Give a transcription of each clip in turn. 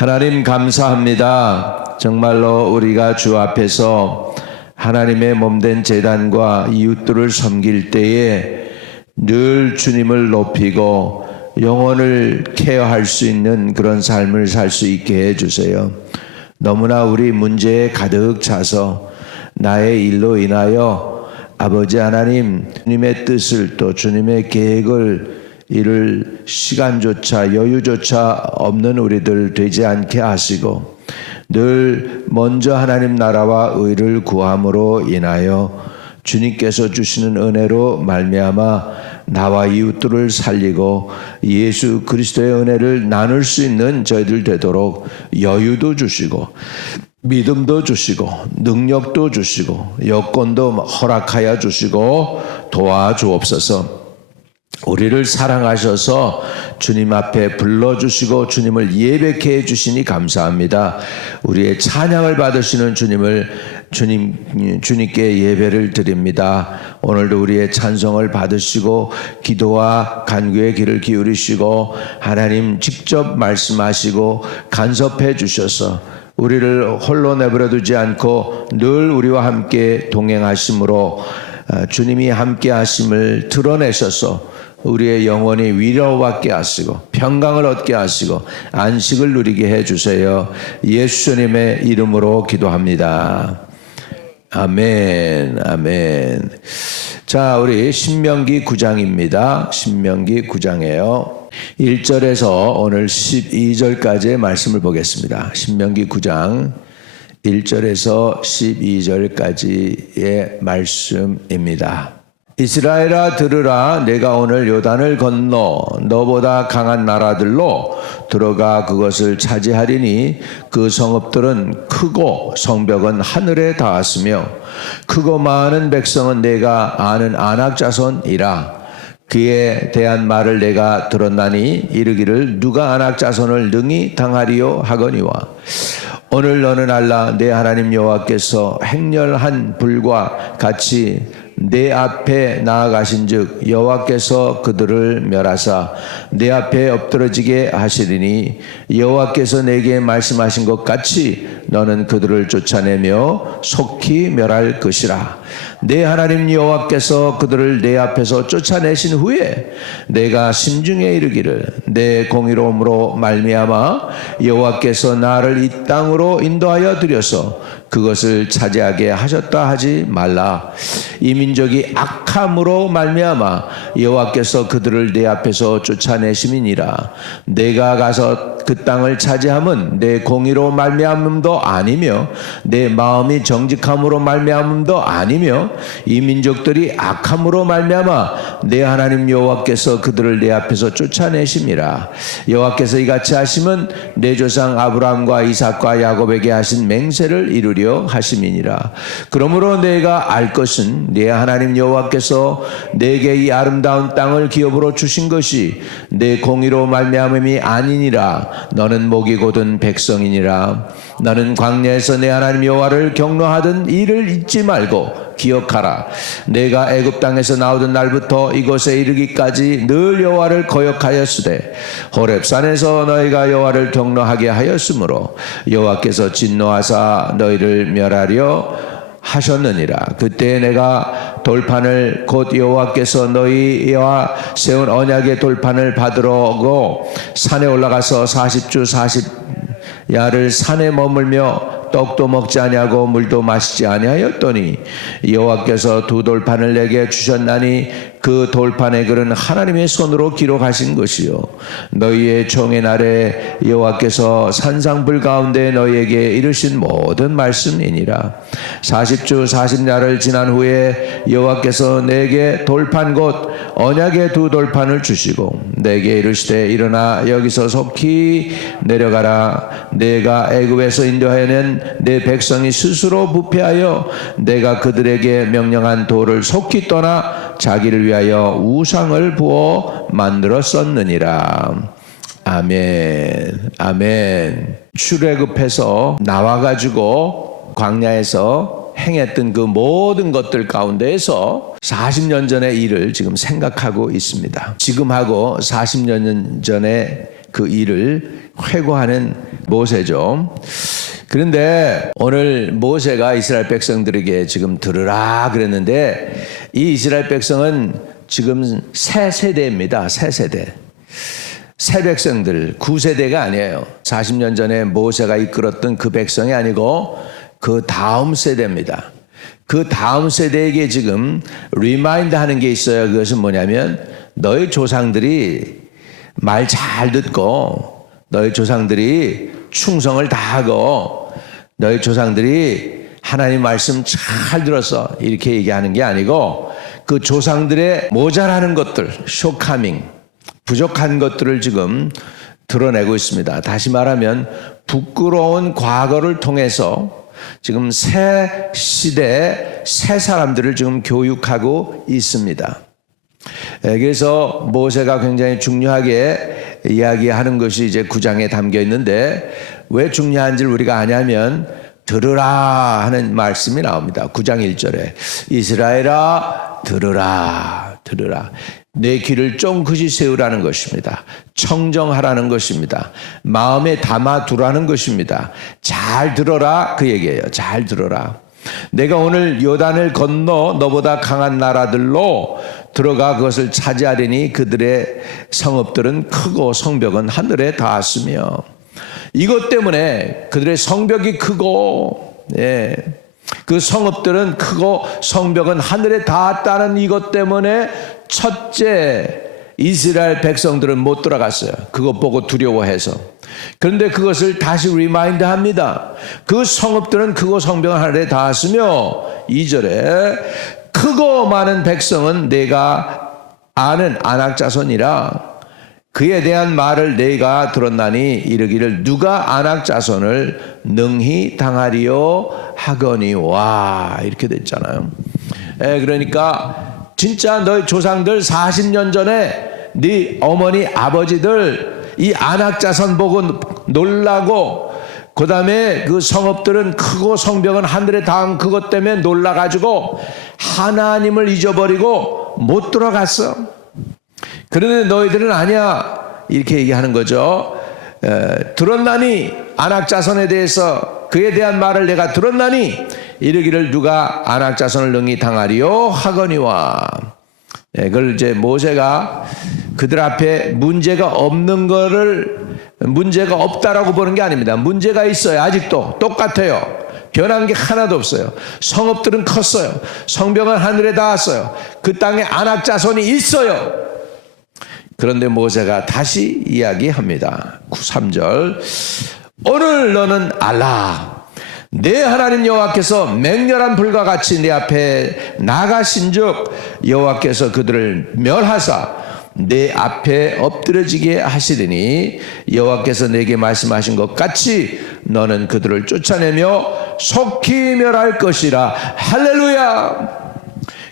하나님 감사합니다. 정말로 우리가 주 앞에서 하나님의 몸된 제단과 이웃들을 섬길 때에 늘 주님을 높이고 영혼을 케어할 수 있는 그런 삶을 살 수 있게 해주세요. 너무나 우리 문제에 가득 차서 나의 일로 인하여 아버지 하나님 주님의 뜻을 또 주님의 계획을 이룰 시간조차 여유조차 없는 우리들 되지 않게 하시고 늘 먼저 하나님 나라와 의를 구함으로 인하여 주님께서 주시는 은혜로 말미암아 나와 이웃들을 살리고 예수 그리스도의 은혜를 나눌 수 있는 저희들 되도록 여유도 주시고 믿음도 주시고 능력도 주시고 여건도 허락하여 주시고 도와주옵소서. 우리를 사랑하셔서 주님 앞에 불러주시고 주님을 예배케 해주시니 감사합니다. 우리의 찬양을 받으시는 주님께 예배를 드립니다. 오늘도 우리의 찬송을 받으시고 기도와 간구의 귀를 기울이시고 하나님 직접 말씀하시고 간섭해 주셔서 우리를 홀로 내버려 두지 않고 늘 우리와 함께 동행하심으로 주님이 함께 하심을 드러내셔서 우리의 영혼이 위로받게 하시고 평강을 얻게 하시고 안식을 누리게 해주세요. 예수님의 이름으로 기도합니다. 아멘, 아멘. 자, 우리 신명기 9장입니다. 신명기 9장이에요. 1절에서 오늘 12절까지의 말씀을 보겠습니다. 신명기 9장 1절에서 12절까지의 말씀입니다. 이스라엘아 들으라. 내가 오늘 요단을 건너 너보다 강한 나라들로 들어가 그것을 차지하리니 그 성읍들은 크고 성벽은 하늘에 닿았으며 크고 많은 백성은 내가 아는 아낙 자손이라. 그에 대한 말을 내가 들었나니 이르기를 누가 아낙 자손을 능히 당하리요 하거니와 오늘 너는 알라. 내 하나님 여호와께서 행렬한 불과 같이 내 앞에 나아가신즉 여호와께서 그들을 멸하사 내 앞에 엎드러지게 하시리니 여호와께서 내게 말씀하신 것 같이 너는 그들을 쫓아내며 속히 멸할 것이라. 내 하나님 여호와께서 그들을 내 앞에서 쫓아내신 후에 내가 심중에 이르기를 내 공의로움으로 말미암아 여호와께서 나를 이 땅으로 인도하여 들여서 그것을 차지하게 하셨다 하지 말라. 이 민족이 악함으로 말미암아 여호와께서 그들을 내 앞에서 쫓아내심이니라. 내가 가서 그 땅을 차지함은 내 공의로 말미암음도 아니며 내 마음이 정직함으로 말미암음도 아니며 이 민족들이 악함으로 말미암아 내 하나님 여호와께서 그들을 내 앞에서 쫓아내심이라. 여호와께서 이같이 하심은 내 조상 아브라함과 이삭과 야곱에게 하신 맹세를 이루려 하심이니라. 그러므로 내가 알 것은 내 하나님 여호와께서 내게 이 아름다운 땅을 기업으로 주신 것이 내 공의로 말미암음이 아니니라. 너는 목이 곧은 백성이니라. 너는 광야에서 내 하나님 여호와를 경노하던 일을 잊지 말고 기억하라. 내가 애굽 땅에서 나오던 날부터 이곳에 이르기까지 늘 여호와를 거역하였으되 호렙산에서 너희가 여호와를 경노하게 하였으므로 여호와께서 진노하사 너희를 멸하려 하셨느니라. 그때 내가 돌판을 곧 여호와께서 너희와 세운 언약의 돌판을 받으러 오고 산에 올라가서 40주 40야를 산에 머물며 떡도 먹지 아니하고 물도 마시지 아니하였더니 여호와께서 두 돌판을 내게 주셨나니 그 돌판의 글은 하나님의 손으로 기록하신 것이요 너희의 총의 날에 여호와께서 산상불 가운데 너희에게 이르신 모든 말씀이니라. 40주 40야를 지난 후에 여호와께서 내게 돌판 곧 언약의 두 돌판을 주시고 내게 이르시되 일어나 여기서 속히 내려가라. 내가 애굽에서 인도하여낸 내 백성이 스스로 부패하여 내가 그들에게 명령한 도를 속히 떠나 자기를 위하여 우상을 부어 만들었었느니라. 아멘, 아멘. 출애굽해서 나와가지고 광야에서 행했던 그 모든 것들 가운데에서 40년 전의 일을 지금 생각하고 있습니다. 지금하고 40년 전에 그 일을 회고하는 모세죠. 그런데 오늘 모세가 이스라엘 백성들에게 지금 들으라 그랬는데 이 이스라엘 백성은 지금 새 세대입니다. 새 세대. 새 백성들, 9세대가 아니에요. 40년 전에 모세가 이끌었던 그 백성이 아니고 그 다음 세대입니다. 그 다음 세대에게 지금 리마인드 하는 게 있어요. 그것은 뭐냐면 너희 조상들이 말 잘 듣고 너희 조상들이 충성을 다하고 너희 조상들이 하나님 말씀 잘 들었어 이렇게 얘기하는 게 아니고 그 조상들의 모자라는 것들, 쇼카밍, 부족한 것들을 지금 드러내고 있습니다. 다시 말하면 부끄러운 과거를 통해서 지금 새 시대, 새 사람들을 지금 교육하고 있습니다. 그래서 모세가 굉장히 중요하게 이야기하는 것이 이제 9장에 담겨 있는데 왜 중요한지를 우리가 아냐면 들으라 하는 말씀이 나옵니다. 9장 1절에 이스라엘아 들으라 들으라 내 귀를 쫑긋이 세우라는 것입니다. 청정하라는 것입니다. 마음에 담아두라는 것입니다. 잘 들어라 그 얘기예요. 잘 들어라. 내가 오늘 요단을 건너 너보다 강한 나라들로 들어가 그것을 차지하리니 그들의 성읍들은 크고 성벽은 하늘에 닿았으며 이것 때문에 그들의 성벽이 크고 그 성읍들은 크고 성벽은 하늘에 닿았다는 이것 때문에 첫째 이스라엘 백성들은 못 들어갔어요. 그것 보고 두려워해서. 그런데 그것을 다시 리마인드 합니다. 그 성읍들은 크고 성벽은 하늘에 닿았으며 2절에 크고 많은 백성은 내가 아는 안악자손이라 그에 대한 말을 내가 들었나니 이르기를 누가 안악자손을 능히 당하리요 하거니와 이렇게 됐잖아요. 그러니까 진짜 너희 조상들 40년 전에 네 어머니 아버지들 이 안악자손 보고 놀라고 그 다음에 그 성읍들은 크고 성벽은 하늘에 닿은 그것 때문에 놀라가지고 하나님을 잊어버리고 못 들어갔어. 그런데 너희들은 아니야 이렇게 얘기하는 거죠. 들었나니 안악자손에 대해서 그에 대한 말을 내가 들었나니 이르기를 누가 안악자손을 능히 당하리요 하거니와 그걸 이제 모세가 그들 앞에 문제가 없는 거를 문제가 없다라고 보는 게 아닙니다. 문제가 있어요. 아직도 똑같아요. 변한 게 하나도 없어요. 성읍들은 컸어요. 성벽은 하늘에 닿았어요. 그 땅에 안악자손이 있어요. 그런데 모세가 다시 이야기합니다. 3절 오늘 너는 알라 내 하나님 여호와께서 맹렬한 불과 같이 내 앞에 나가신즉 여호와께서 그들을 멸하사 내 앞에 엎드려지게 하시리니 여호와께서 내게 말씀하신 것 같이 너는 그들을 쫓아내며 속히 멸할 것이라. 할렐루야.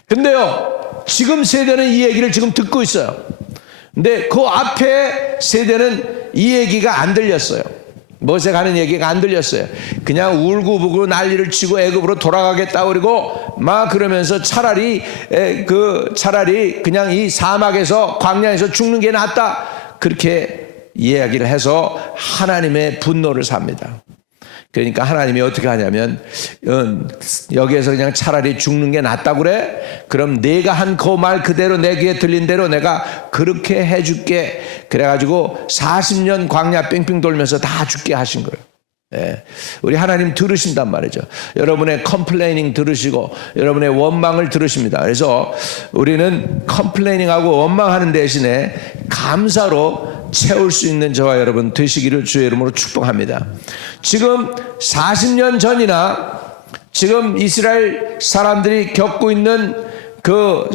근데요 지금 세대는 이 얘기를 지금 듣고 있어요. 근데 그 앞에 세대는 이 얘기가 안 들렸어요. 모세가 하는 얘기가 안 들렸어요. 그냥 울고불고 난리를 치고 애굽으로 돌아가겠다 그러고 막 그러면서 차라리 그냥 이 사막에서 광야에서 죽는 게 낫다 그렇게 이야기를 해서 하나님의 분노를 삽니다. 그러니까 하나님이 어떻게 하냐면 여기에서 그냥 차라리 죽는 게 낫다고 그래? 그럼 내가 한 그 말 그대로 내 귀에 들린 대로 내가 그렇게 해줄게. 그래가지고 40년 광야 뺑뺑 돌면서 다 죽게 하신 거예요. 우리 하나님 들으신단 말이죠. 여러분의 컴플레이닝 들으시고 여러분의 원망을 들으십니다. 그래서 우리는 컴플레이닝하고 원망하는 대신에 감사로 채울 수 있는 저와 여러분 되시기를 주의 이름으로 축복합니다. 지금 40년 전이나 지금 이스라엘 사람들이 겪고 있는 그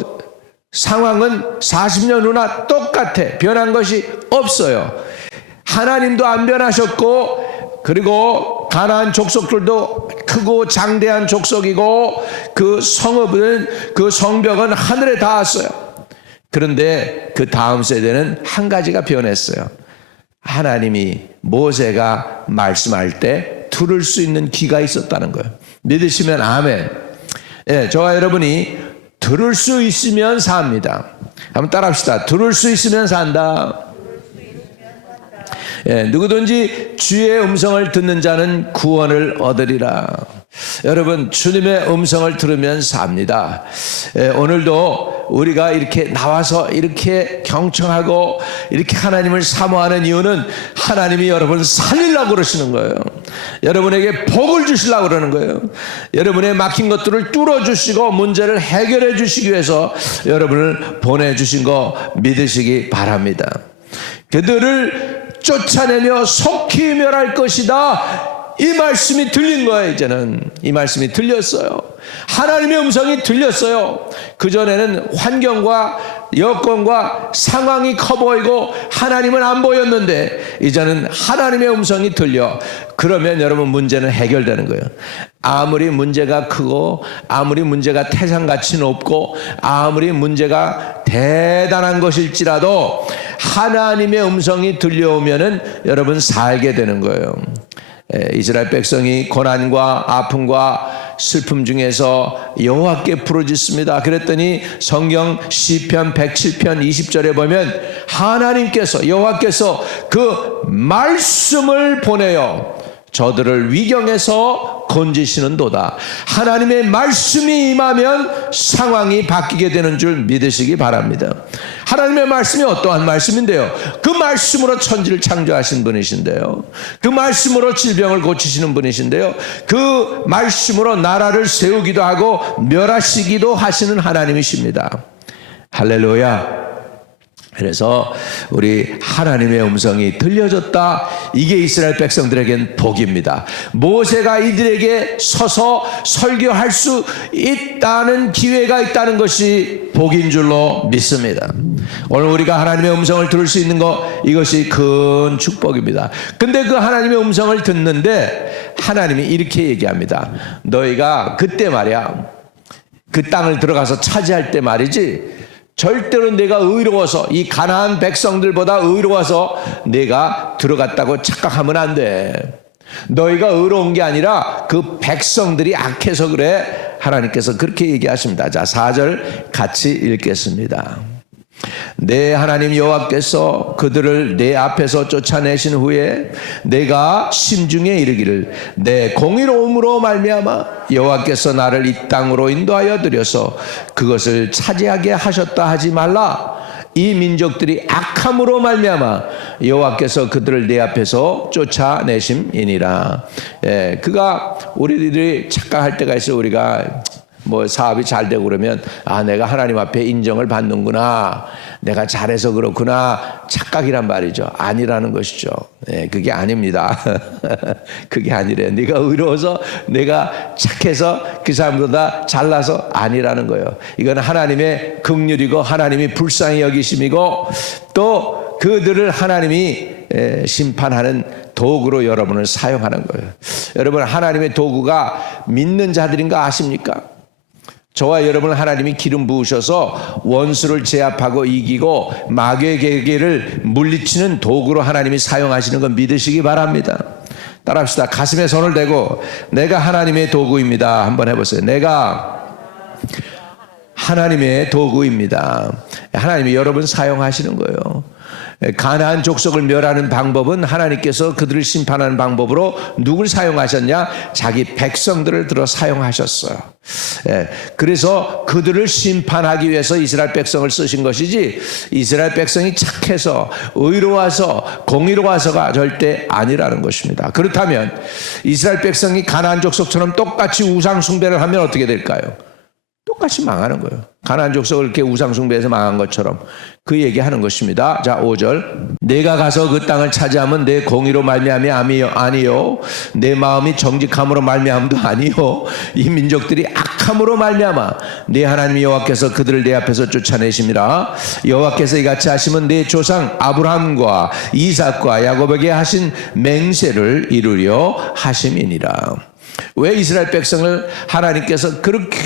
상황은 40년 후나 똑같아. 변한 것이 없어요. 하나님도 안 변하셨고 그리고 가나안 족속들도 크고 장대한 족속이고 그 성읍은 그 성벽은 하늘에 닿았어요. 그런데 그 다음 세대는 한 가지가 변했어요. 하나님이 모세가 말씀할 때 들을 수 있는 귀가 있었다는 거예요. 믿으시면 아멘. 저와 여러분이 들을 수 있으면 삽니다. 한번 따라합시다. 들을 수 있으면 산다. 누구든지 주의 음성을 듣는 자는 구원을 얻으리라. 여러분, 주님의 음성을 들으면 삽니다. 오늘도 우리가 이렇게 나와서 이렇게 경청하고 이렇게 하나님을 사모하는 이유는 하나님이 여러분 살리려고 그러시는 거예요. 여러분에게 복을 주시려고 그러는 거예요. 여러분의 막힌 것들을 뚫어주시고 문제를 해결해 주시기 위해서 여러분을 보내주신 거 믿으시기 바랍니다. 그들을 쫓아내며 속히 멸할 것이다. 이 말씀이 들린 거예요. 이제는 이 말씀이 들렸어요. 하나님의 음성이 들렸어요. 그전에는 환경과 여건과 상황이 커 보이고 하나님은 안 보였는데 이제는 하나님의 음성이 들려. 그러면 여러분 문제는 해결되는 거예요. 아무리 문제가 크고 아무리 문제가 태산같이 높고 아무리 문제가 대단한 것일지라도 하나님의 음성이 들려오면은 여러분 살게 되는 거예요. 이스라엘 백성이 고난과 아픔과 슬픔 중에서 여호와께 부르짖습니다. 그랬더니 성경 시편 107편 20절에 보면 하나님께서 여호와께서 그 말씀을 보내어 저들을 위경에서 건지시는도다. 하나님의 말씀이 임하면 상황이 바뀌게 되는 줄 믿으시기 바랍니다. 하나님의 말씀이 어떠한 말씀인데요? 그 말씀으로 천지를 창조하신 분이신데요. 그 말씀으로 질병을 고치시는 분이신데요. 그 말씀으로 나라를 세우기도 하고 멸하시기도 하시는 하나님이십니다. 할렐루야. 그래서 우리 하나님의 음성이 들려졌다. 이게 이스라엘 백성들에겐 복입니다. 모세가 이들에게 서서 설교할 수 있다는 기회가 있다는 것이 복인 줄로 믿습니다. 오늘 우리가 하나님의 음성을 들을 수 있는 것, 이것이 큰 축복입니다. 근데 그 하나님의 음성을 듣는데 하나님이 이렇게 얘기합니다. 너희가 그때 말이야, 그 땅을 들어가서 차지할 때 말이지, 절대로 내가 의로워서 이 가나안 백성들보다 의로워서 내가 들어갔다고 착각하면 안 돼. 너희가 의로운 게 아니라 그 백성들이 악해서 그래. 하나님께서 그렇게 얘기하십니다. 자, 4절 같이 읽겠습니다. 내 하나님 여호와께서 그들을 내 앞에서 쫓아내신 후에 내가 심중에 이르기를 내 공의로움으로 말미암아 여호와께서 나를 이 땅으로 인도하여 들여서 그것을 차지하게 하셨다 하지 말라. 이 민족들이 악함으로 말미암아 여호와께서 그들을 내 앞에서 쫓아내심이니라. 그가 우리들이 착각할 때가 있어요. 우리가 뭐 사업이 잘 되고 그러면 내가 하나님 앞에 인정을 받는구나, 내가 잘해서 그렇구나, 착각이란 말이죠. 아니라는 것이죠. 그게 아닙니다. 그게 아니래요. 네가 의로워서, 내가 착해서 그 사람보다 잘나서 아니라는 거예요. 이건 하나님의 긍휼이고 하나님이 불쌍히 여기심이고 또 그들을 하나님이 심판하는 도구로 여러분을 사용하는 거예요. 여러분, 하나님의 도구가 믿는 자들인가 아십니까? 저와 여러분을 하나님이 기름 부으셔서 원수를 제압하고 이기고 마귀의 계계를 물리치는 도구로 하나님이 사용하시는 건 믿으시기 바랍니다. 따라합시다. 가슴에 손을 대고 내가 하나님의 도구입니다. 한번 해보세요. 내가 하나님의 도구입니다. 하나님이 여러분 사용하시는 거예요. 가나안 족속을 멸하는 방법은 하나님께서 그들을 심판하는 방법으로 누굴 사용하셨냐? 자기 백성들을 들어 사용하셨어요. 그래서 그들을 심판하기 위해서 이스라엘 백성을 쓰신 것이지, 이스라엘 백성이 착해서 의로워서 공의로워서가 절대 아니라는 것입니다. 그렇다면 이스라엘 백성이 가나안 족속처럼 똑같이 우상 숭배를 하면 어떻게 될까요? 똑같이 망하는 거예요. 가나안 족속을 이렇게 우상 숭배해서 망한 것처럼 그 얘기하는 것입니다. 자, 5절. 내가 가서 그 땅을 차지하면 내 공의로 말미암이 아니요, 내 마음이 정직함으로 말미암도 아니요, 이 민족들이 악함으로 말미암아 내 하나님 여호와께서 그들을 내 앞에서 쫓아내심이라. 여호와께서 이같이 하시면 내 조상 아브라함과 이삭과 야곱에게 하신 맹세를 이루려 하심이니라. 왜 이스라엘 백성을 하나님께서 그렇게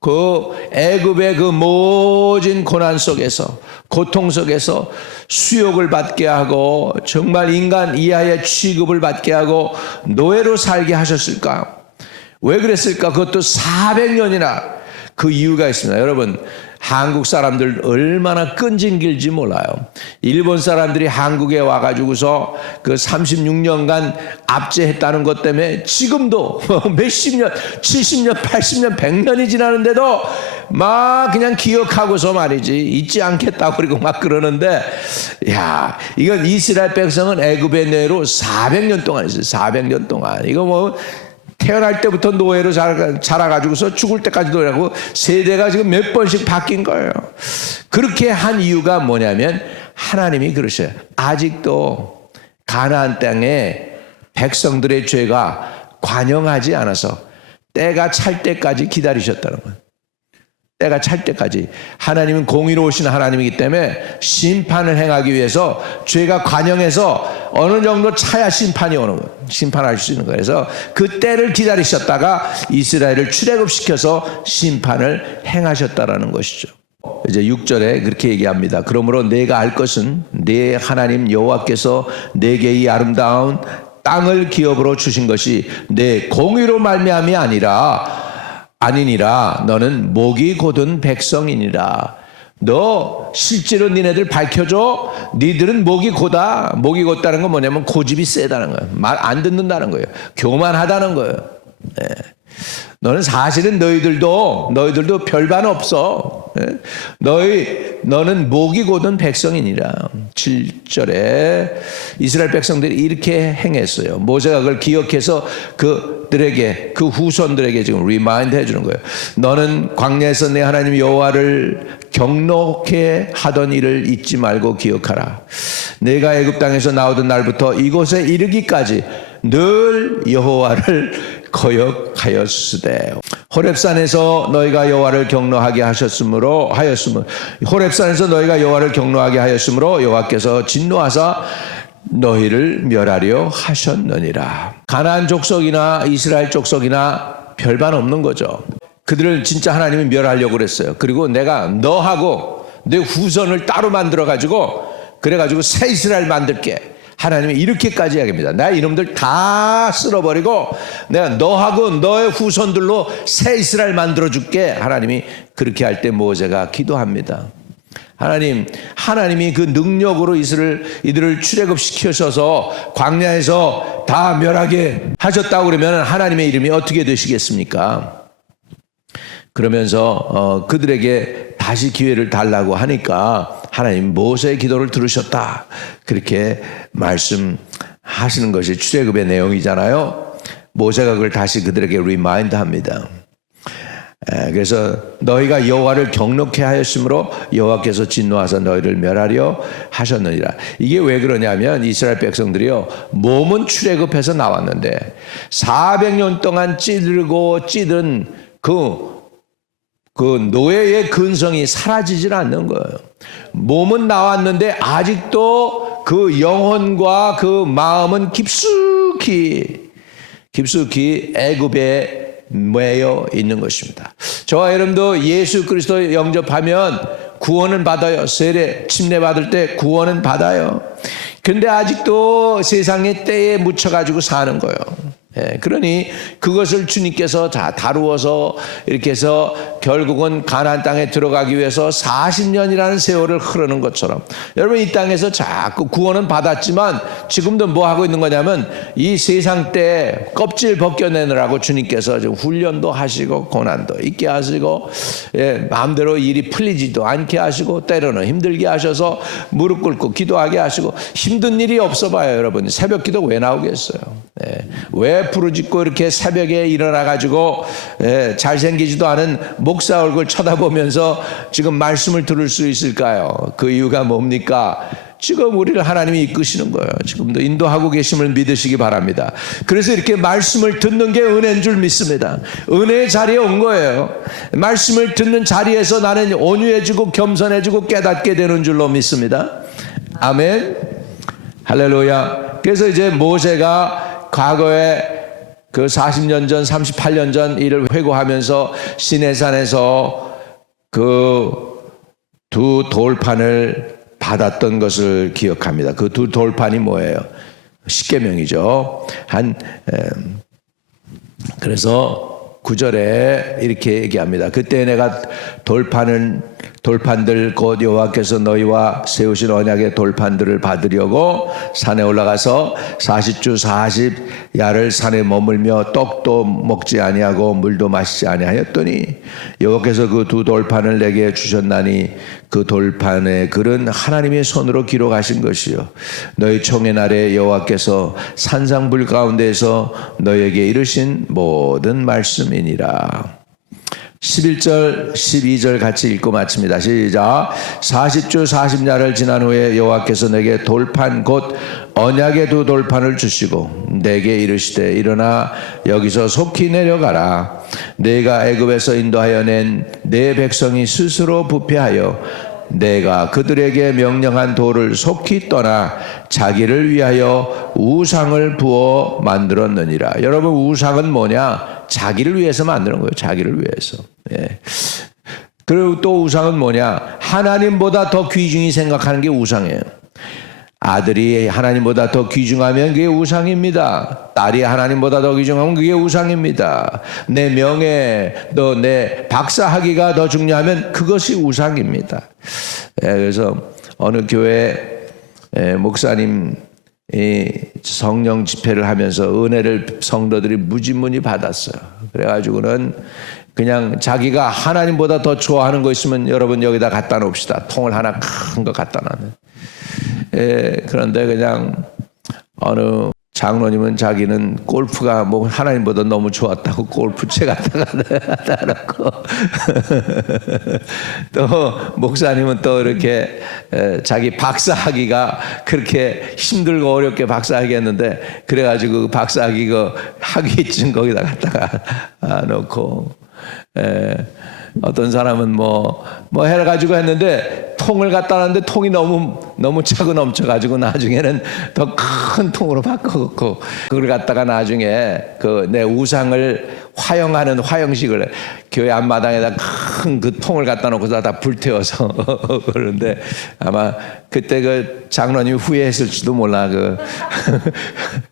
그 애굽의 그 모진 고난 속에서, 고통 속에서 수욕을 받게 하고 정말 인간 이하의 취급을 받게 하고 노예로 살게 하셨을까? 왜 그랬을까? 그것도 400년이나 그 이유가 있습니다. 여러분, 한국 사람들 얼마나 끈질길지 몰라요. 일본 사람들이 한국에 와가지고서 그 36년간 압제했다는 것 때문에 지금도 몇십 년, 70년, 80년, 100년이 지나는데도 막 그냥 기억하고서 말이지 잊지 않겠다고 그리고 막 그러는데, 야, 이건 이스라엘 백성은 애굽의 노예로 400년 동안 있어요. 400년 동안. 이거 뭐 태어날 때부터 노예로 자라가지고서 죽을 때까지 노예라고 세대가 지금 몇 번씩 바뀐 거예요. 그렇게 한 이유가 뭐냐면 하나님이 그러셔요. 아직도 가나안 땅에 백성들의 죄가 관영하지 않아서 때가 찰 때까지 기다리셨다는 거예요. 때가 찰 때까지. 하나님은 공의로우신 하나님이기 때문에 심판을 행하기 위해서 죄가 관영해서 어느 정도 차야 심판이 오는 거예요. 심판할 수 있는 거예요. 그래서 그 때를 기다리셨다가 이스라엘을 출애굽시켜서 심판을 행하셨다라는 것이죠. 이제 6절에 그렇게 얘기합니다. 그러므로 내가 알 것은 내 하나님 여호와께서 내게 이 아름다운 땅을 기업으로 주신 것이 내 공의로 말미암이 아니니라. 너는 목이 곧은 백성이니라. 너 실제로 니네들 밝혀줘. 니들은 목이 고다. 목이 곧다는 건 뭐냐면 고집이 세다는 거예요. 말 안 듣는다는 거예요. 교만하다는 거예요. 네. 너는 사실은 너희들도 별반 없어. 너는 목이 곧은 백성이니라. 7절에 이스라엘 백성들이 이렇게 행했어요. 모세가 그걸 기억해서 그들에게, 그 후손들에게 지금 리마인드 해주는 거예요. 너는 광야에서 내 하나님 여호와를 경노케 하던 일을 잊지 말고 기억하라. 내가 애굽 땅에서 나오던 날부터 이곳에 이르기까지 늘 여호와를 거역하였으되 호렙산에서 너희가 여호와를 경노하게 하였으므로 여호와께서 진노하사 너희를 멸하려 하셨느니라. 가나안 족속이나 이스라엘 족속이나 별반 없는 거죠. 그들을 진짜 하나님이 멸하려고 그랬어요. 그리고 내가 너하고 내 후손을 따로 만들어가지고 그래가지고 새 이스라엘 만들게. 하나님이 이렇게까지 이야기합니다. 나 이놈들 다 쓸어버리고 내가 너하고 너의 후손들로 새 이스라엘 만들어줄게. 하나님이 그렇게 할 때 모세가 기도합니다. 하나님이 그 능력으로 이들을 출애굽시키셔서 광야에서 다 멸하게 하셨다고 그러면 하나님의 이름이 어떻게 되시겠습니까? 그러면서 그들에게 다시 기회를 달라고 하니까 하나님 모세의 기도를 들으셨다. 그렇게 말씀하시는 것이 출애굽의 내용이잖아요. 모세가 그걸 다시 그들에게 리마인드 합니다. 그래서 너희가 여호와를 경노케 하였으므로 여호와께서 진노하사 너희를 멸하려 하셨느니라. 이게 왜 그러냐면 이스라엘 백성들이요, 몸은 출애굽해서 나왔는데 400년 동안 찌든 그 노예의 근성이 사라지질 않는 거예요. 몸은 나왔는데 아직도 그 영혼과 그 마음은 깊숙이 애굽에 매여 있는 것입니다. 저와 여러분도 예수 그리스도 영접하면 구원은 받아요. 세례 침례 받을 때 구원은 받아요. 그런데 아직도 세상의 때에 묻혀가지고 사는 거예요. 그러니 그것을 주님께서 다 다루어서 이렇게 해서 결국은 가나안 땅에 들어가기 위해서 40년이라는 세월을 흐르는 것처럼 여러분 이 땅에서 자꾸 구원은 받았지만 지금도 뭐 하고 있는 거냐면 이 세상 때 껍질 벗겨내느라고 주님께서 좀 훈련도 하시고 고난도 있게 하시고 마음대로 일이 풀리지도 않게 하시고 때로는 힘들게 하셔서 무릎 꿇고 기도하게 하시고 힘든 일이 없어 봐요. 여러분 새벽 기도 왜 나오겠어요? 왜 부르짖고 이렇게 새벽에 일어나가지고 잘생기지도 않은 목사 얼굴 쳐다보면서 지금 말씀을 들을 수 있을까요? 그 이유가 뭡니까? 지금 우리를 하나님이 이끄시는 거예요. 지금도 인도하고 계심을 믿으시기 바랍니다. 그래서 이렇게 말씀을 듣는 게 은혜인 줄 믿습니다. 은혜의 자리에 온 거예요. 말씀을 듣는 자리에서 나는 온유해지고 겸손해지고 깨닫게 되는 줄로 믿습니다. 아멘. 할렐루야. 그래서 이제 모세가 과거에 그 40년 전, 38년 전 일을 회고하면서 시내산에서 그 두 돌판을 받았던 것을 기억합니다. 그 두 돌판이 뭐예요? 십계명이죠. 그래서 9절에 이렇게 얘기합니다. 그때 내가 돌판들 곧 여호와께서 너희와 세우신 언약의 돌판들을 받으려고 산에 올라가서 40주 40야를 산에 머물며 떡도 먹지 아니하고 물도 마시지 아니하였더니 여호와께서 그 두 돌판을 내게 주셨나니 그 돌판의 글은 하나님의 손으로 기록하신 것이요 너희 총회 날에 여호와께서 산상불 가운데에서 너희에게 이르신 모든 말씀이니라. 11절 12절 같이 읽고 마칩니다. 시작. 40주 40야를 지난 후에 여호와께서 내게 돌판 곧 언약의 두 돌판을 주시고 내게 이르시되 일어나 여기서 속히 내려가라. 내가 애굽에서 인도하여 낸 내 백성이 스스로 부패하여 내가 그들에게 명령한 돌을 속히 떠나 자기를 위하여 우상을 부어 만들었느니라. 여러분, 우상은 뭐냐? 자기를 위해서 만드는 거예요. 자기를 위해서. 예. 그리고 또 우상은 뭐냐? 하나님보다 더 귀중히 생각하는 게 우상이에요. 아들이 하나님보다 더 귀중하면 그게 우상입니다. 딸이 하나님보다 더 귀중하면 그게 우상입니다. 내 명예, 또 내 박사학위가 더 중요하면 그것이 우상입니다. 그래서 어느 교회 목사님 성령 집회를 하면서 은혜를 성도들이 무지무지 받았어요. 그래가지고는 그냥 자기가 하나님보다 더 좋아하는 거 있으면 여러분 여기다 갖다 놓읍시다. 통을 하나 큰 거 갖다 놔요. 그런데 그냥 어느 장로님은 자기는 골프가 뭐 하나님보다 너무 좋았다고 골프채 갖다가 놓고 또 목사님은 또 이렇게 자기 박사학위가 그렇게 힘들고 어렵게 박사학위 했는데 그래가지고 박사학위 그 학위증 거기다 갖다가 놓고 어떤 사람은 뭐 해가지고 했는데 통을 갖다 놨는데 통이 너무 차고 넘쳐가지고 나중에는 더 큰 통으로 바꿔놓고 그걸 갖다가 나중에 그 내 우상을 화영하는 화영식을 교회 앞마당에다 큰 그 통을 갖다 놓고서 다 불태워서 그러는데 아마 그때 그 장로님이 후회했을지도 몰라. 그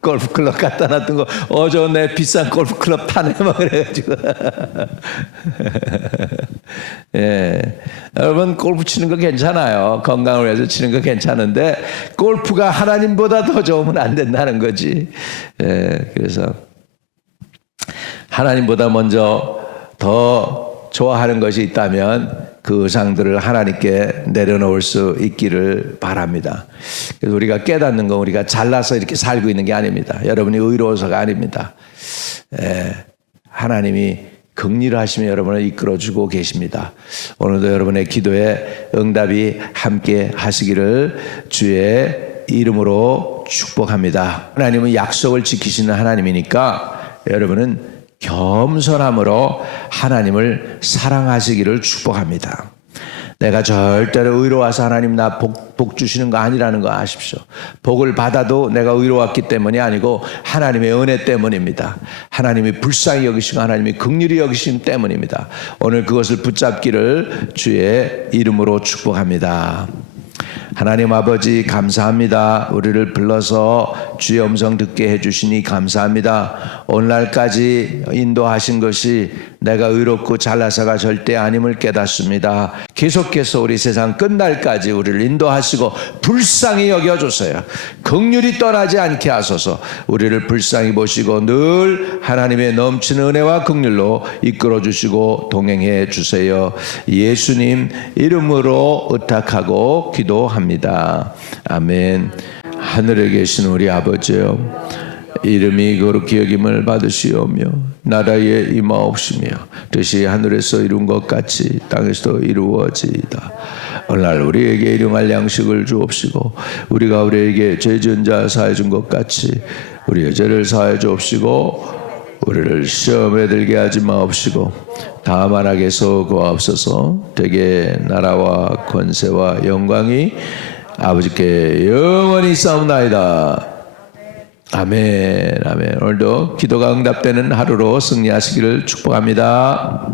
골프클럽 갖다 놨던 거 저 내 비싼 골프클럽 타네 막 그래가지고 예. 여러분 골프 치는 거 괜찮아요. 건강을 위해서 치는 거 괜찮은데 골프가 하나님보다 더 좋으면 안 된다는 거지. 예. 그래서 하나님보다 먼저 더 좋아하는 것이 있다면 그 의상들을 하나님께 내려놓을 수 있기를 바랍니다. 그래서 우리가 깨닫는 건 우리가 잘나서 이렇게 살고 있는 게 아닙니다. 여러분이 의로워서가 아닙니다. 하나님이 긍휼을 하시며 여러분을 이끌어주고 계십니다. 오늘도 여러분의 기도에 응답이 함께 하시기를 주의 이름으로 축복합니다. 하나님은 약속을 지키시는 하나님이니까 여러분은 겸손함으로 하나님을 사랑하시기를 축복합니다. 내가 절대로 의로워서 하나님 나 복 주시는 거 아니라는 거 아십시오. 복을 받아도 내가 의로웠기 때문이 아니고 하나님의 은혜 때문입니다. 하나님이 불쌍히 여기시고 하나님이 긍휼히 여기신 때문입니다. 오늘 그것을 붙잡기를 주의 이름으로 축복합니다. 하나님 아버지 감사합니다. 우리를 불러서 주의 음성 듣게 해주시니 감사합니다. 오늘날까지 인도하신 것이 내가 의롭고 잘나서가 절대 아님을 깨닫습니다. 계속해서 우리 세상 끝날까지 우리를 인도하시고 불쌍히 여겨주세요. 긍휼히 떠나지 않게 하소서. 우리를 불쌍히 보시고 늘 하나님의 넘치는 은혜와 긍휼로 이끌어주시고 동행해 주세요. 예수님 이름으로 의탁하고 기도합니다. 아멘. 하늘에 계신 우리 아버지여, 이름이 거룩히 여김을 받으시오며 나라에 임하옵시며 뜻이 하늘에서 이룬 것 같이 땅에서도 이루어지이다. 오늘날 우리에게 일용할 양식을 주옵시고 우리가 우리에게 죄 지은 자 사해 준 것 같이 우리의 죄를 사해 주옵시고 우리를 시험에 들게 하지 마옵시고 다만 악에서 구하옵소서. 되게 나라와 권세와 영광이 아버지께 영원히 싸움나이다. 아멘. 아멘. 오늘도 기도가 응답되는 하루로 승리하시기를 축복합니다.